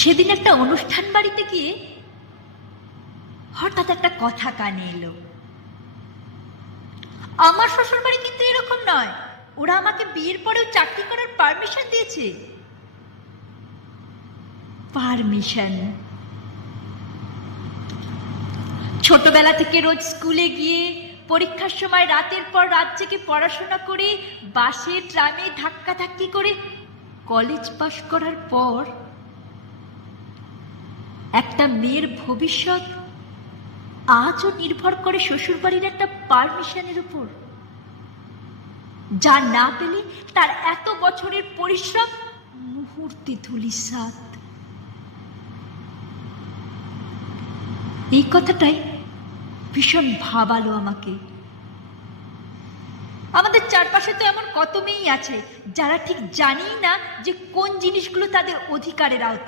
সেদিন একটা অনুষ্ঠান বাড়িতে গিয়ে হঠাৎ একটা কথা কানে এলো, আমার শ্বশুর বাড়ি কিন্তু এরকম নয়, ওরা আমাকে বিয়ের পরেও চাকরি করার পারমিশন দিয়েছে। পারমিশন! ছোটবেলা থেকে রোজ স্কুলে গিয়ে পরীক্ষার সময় রাতের পর রাত জেগে পড়াশোনা করে বাসে ট্রামে ধাক্কাধাক্কি করে কলেজ পাশ করার পর একটা মেয়ের ভবিষ্যৎ আজও নির্ভর করে শ্বশুরবাড়ির একটা পারমিশনের উপর, যা না পেলে তার এত বছরের পরিশ্রম মুহূর্তে ধূলিসাৎ। এই কথাটাই ভীষণ ভাবালো আমাকে। আমাদের চারপাশে তো এমন কত মেয়েই আছে যারা ঠিক জানেই না যে কোন জিনিসগুলো তাদের অধিকারের আওতায়।